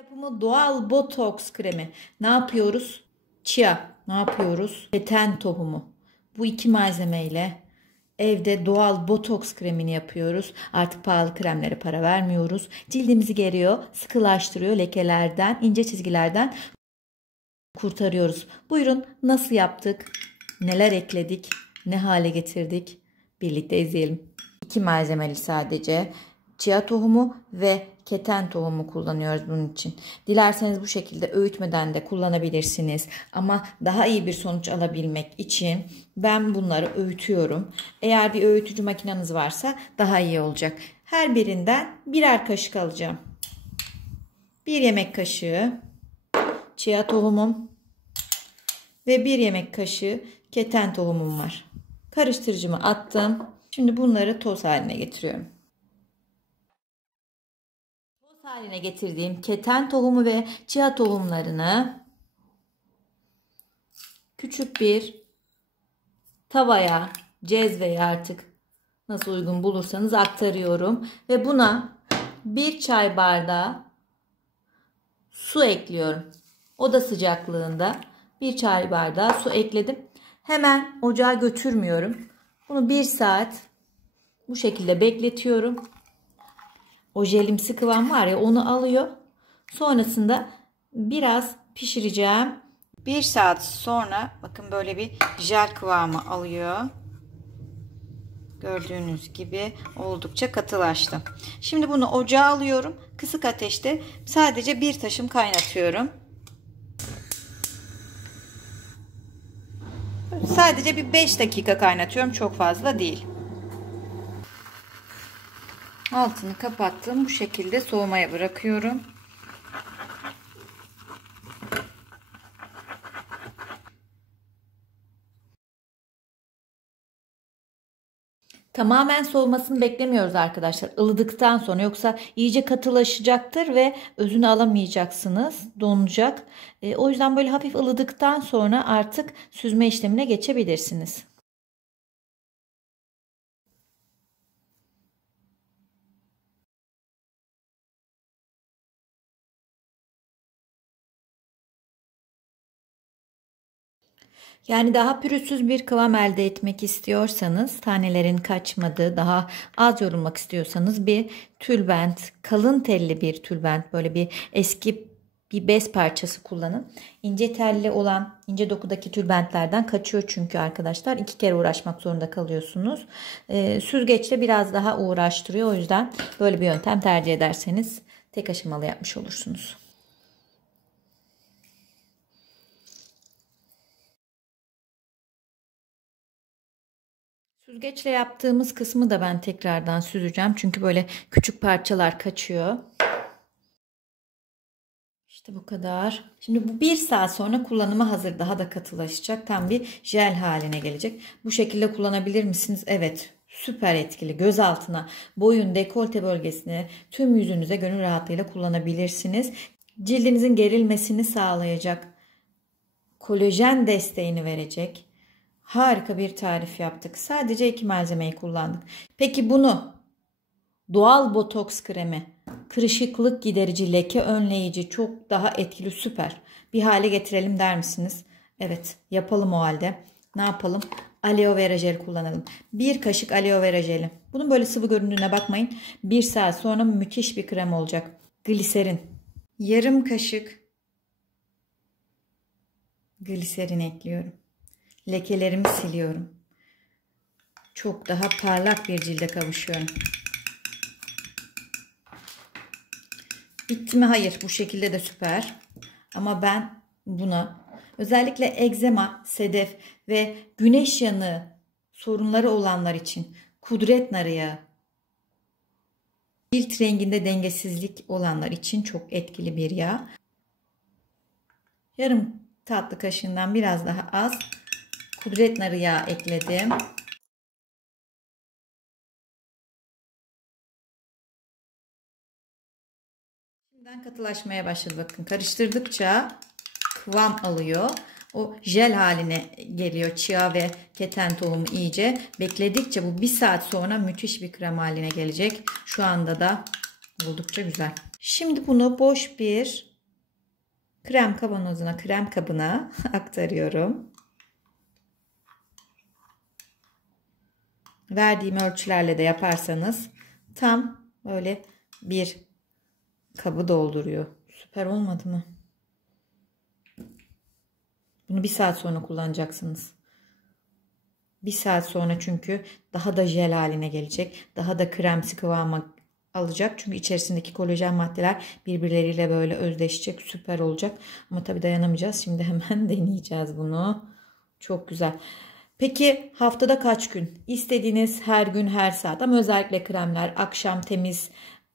Yapımı doğal botoks kremi. Ne yapıyoruz? Chia. Ne yapıyoruz? Keten tohumu. Bu iki malzemeyle evde doğal botoks kremini yapıyoruz. Artık pahalı kremlere para vermiyoruz. Cildimizi geriyor, sıkılaştırıyor, lekelerden, ince çizgilerden kurtarıyoruz. Buyurun nasıl yaptık? Neler ekledik? Ne hale getirdik? Birlikte izleyelim. İki malzemeli sadece. Chia tohumu ve keten tohumu kullanıyoruz bunun için. Dilerseniz bu şekilde öğütmeden de kullanabilirsiniz. Ama daha iyi bir sonuç alabilmek için ben bunları öğütüyorum. Eğer bir öğütücü makineniz varsa daha iyi olacak. Her birinden birer kaşık alacağım. Bir yemek kaşığı chia tohumum ve bir yemek kaşığı keten tohumum var. Karıştırıcımı attım. Şimdi bunları toz haline getiriyorum. Toz haline getirdiğim keten tohumu ve chia tohumlarını küçük bir tavaya, cezveye artık nasıl uygun bulursanız aktarıyorum. Ve buna bir çay bardağı su ekliyorum. Oda sıcaklığında bir çay bardağı su ekledim. Hemen ocağa götürmüyorum. Bunu 1 saat bu şekilde bekletiyorum. O jelimsi kıvam var ya, onu alıyor. Sonrasında biraz pişireceğim. 1 saat sonra bakın böyle bir jel kıvamı alıyor. Gördüğünüz gibi oldukça katılaştı. Şimdi bunu ocağa alıyorum. Kısık ateşte sadece bir taşım kaynatıyorum. Sadece bir 5 dakika kaynatıyorum. Çok fazla değil. Altını kapattım. Bu şekilde soğumaya bırakıyorum. Tamamen soğumasını beklemiyoruz arkadaşlar. Ilıdıktan sonra, yoksa iyice katılaşacaktır ve özünü alamayacaksınız. Donacak. O yüzden böyle hafif ılıdıktan sonra artık süzme işlemine geçebilirsiniz. Yani daha pürüzsüz bir kıvam elde etmek istiyorsanız, tanelerin kaçmadığı, daha az yorulmak istiyorsanız bir tülbent, kalın telli bir tülbent, böyle bir eski bir bez parçası kullanın. İnce telli olan, ince dokudaki tülbentlerden kaçıyor çünkü arkadaşlar. 2 kere uğraşmak zorunda kalıyorsunuz. Süzgeçle biraz daha uğraştırıyor. O yüzden böyle bir yöntem tercih ederseniz tek aşamalı yapmış olursunuz. Süzgeçle yaptığımız kısmı da ben tekrardan süzeceğim. Çünkü böyle küçük parçalar kaçıyor. İşte bu kadar. Şimdi bu 1 saat sonra kullanıma hazır. Daha da katılaşacak. Tam bir jel haline gelecek. Bu şekilde kullanabilir misiniz? Evet. Süper etkili. Göz altına, boyun, dekolte bölgesine, tüm yüzünüze gönül rahatlığıyla kullanabilirsiniz. Cildinizin gerilmesini sağlayacak. Kolajen desteğini verecek. Harika bir tarif yaptık. Sadece 2 malzemeyi kullandık. Peki bunu doğal botoks kremi, kırışıklık giderici, leke önleyici, çok daha etkili, süper bir hale getirelim der misiniz? Evet, yapalım o halde. Ne yapalım? Aloe vera jel kullanalım. 1 kaşık aloe vera jeli. Bunun böyle sıvı göründüğüne bakmayın. 1 saat sonra müthiş bir krem olacak. Gliserin. Yarım kaşık gliserin ekliyorum. Lekelerimi siliyorum. Çok daha parlak bir cilde kavuşuyorum. Bitti mi? Hayır. Bu şekilde de süper. Ama ben buna özellikle egzema, sedef ve güneş yanığı sorunları olanlar için kudret narı yağı, cilt renginde dengesizlik olanlar için çok etkili bir yağ. Yarım tatlı kaşığından biraz daha az kudret narı yağı ekledim. Şimdiden katılaşmaya başladı. Bakın, karıştırdıkça kıvam alıyor. O jel haline geliyor. Chia ve keten tohumu iyice. Bekledikçe bu 1 saat sonra müthiş bir krem haline gelecek. Şu anda da oldukça güzel. Şimdi bunu boş bir Krem kavanozuna, krem kabına aktarıyorum. Verdiğim ölçülerle de yaparsanız tam böyle bir kabı dolduruyor. Süper olmadı mı? Bunu 1 saat sonra kullanacaksınız. 1 saat sonra çünkü daha da jel haline gelecek. Daha da kremsi kıvama alacak. Çünkü içerisindeki kolajen maddeler birbirleriyle böyle özdeşecek. Süper olacak. Ama tabii dayanamayacağız. Şimdi hemen deneyeceğiz bunu. Çok güzel. Peki haftada kaç gün? İstediğiniz her gün, her saat, ama özellikle kremler akşam temiz,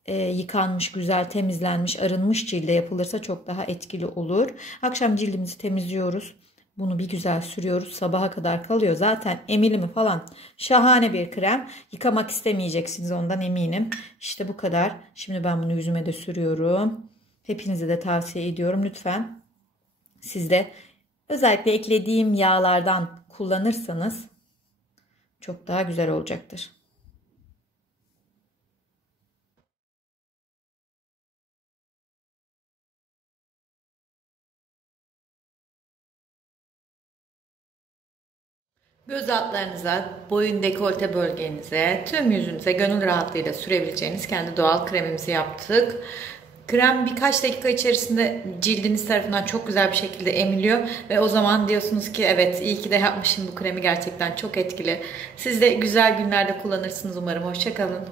yıkanmış, güzel temizlenmiş, arınmış cilde yapılırsa çok daha etkili olur. Akşam cildimizi temizliyoruz. Bunu bir güzel sürüyoruz. Sabaha kadar kalıyor. Zaten emilimi falan şahane bir krem. Yıkamak istemeyeceksiniz, ondan eminim. İşte bu kadar. Şimdi ben bunu yüzüme de sürüyorum. Hepinize de tavsiye ediyorum. Lütfen siz de özellikle eklediğim yağlardan kullanırsanız çok daha güzel olacaktır. Göz altlarınıza, boyun dekolte bölgenize, tüm yüzünüze gönül rahatlığıyla sürebileceğiniz kendi doğal kremimizi yaptık. Krem birkaç dakika içerisinde cildiniz tarafından çok güzel bir şekilde emiliyor ve o zaman diyorsunuz ki evet, iyi ki de yapmışım bu kremi, gerçekten çok etkili. Siz de güzel günlerde kullanırsınız umarım. Hoşça kalın.